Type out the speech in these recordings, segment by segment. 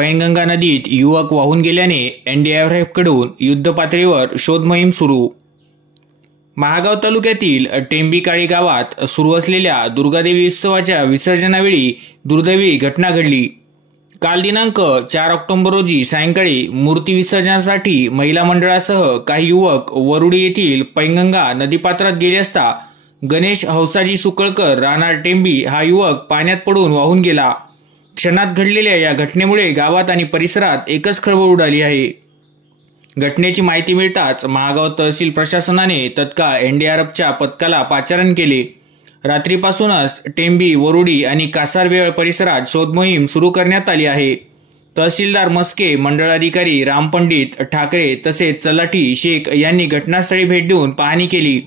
पैनगंगा नदीत युवक वाहून गेल्याने एनडीआरएफकडून युद्धपातळीवर शोध मोहीम सुरू। महागाव तालुक्यातील टेंबीकाळी गावात सुरू असलेल्या दुर्गादेवी उत्सवाच्या विसर्जनावेळी दुर्दैवी घटना घडली। काल दिनांक 4 ऑक्टोबर रोजी सायंकाळी मूर्ती विसर्जनासाठी महिला मंडळासह काही युवक वरुडी येथील पैनगंगा नदीपात्रात गेले असता गणेश हौसाजी सुकळकर राहणार टेंबी हा युवक पाण्यात पडून वाहून गेला। क्षणात घडलेल्या या घटनेमुळे गावात आणि परिसरात एकच खळबळ उडाली आहे। घटनेची माहिती मिळताच महागाव तहसील प्रशासनाने तत्काळ एनडीआरएफच्या पथकाला पाचारण केले। रात्रीपासूनच टेंबी, वरुडी आणि कासारवेळ परिसरात शोध मोहीम सुरू करण्यात आली आहे। तहसीलदार मस्के, मंडळाधिकारी रामपंडित ठाकरे तसेच तलाठी शेख यांनी घटनास्थळी भेट देऊन पाहणी केली।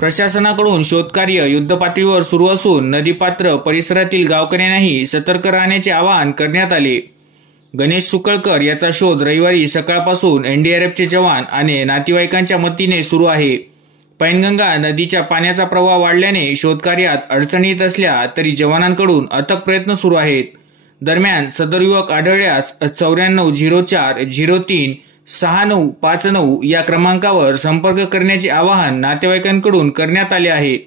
प्रशासनाकडून शोधकार्य युद्धपातळीवर सुरू असून नदीपात्र परिसरातील गावकऱ्यांनाही सतर्क राहण्याचे आवाहन करण्यात आले। गणेश सुकळकर याचा शोध रविवारी सकाळपासून एनडीआरएफचे जवान आणि नातेवाईकांच्या मदतीने सुरू आहे। पैनगंगा नदीच्या पाण्याचा प्रवाह वाढल्याने शोधकार्यात अडचणी येत असल्या तरी जवानांकडून अथक प्रयत्न सुरू आहेत। दरम्यान सदर युवक आढळल्यास 9404036959 या क्रमांकावर संपर्क करण्याचे आवाहन नातेवाईकांकडून करण्यात आले आहे।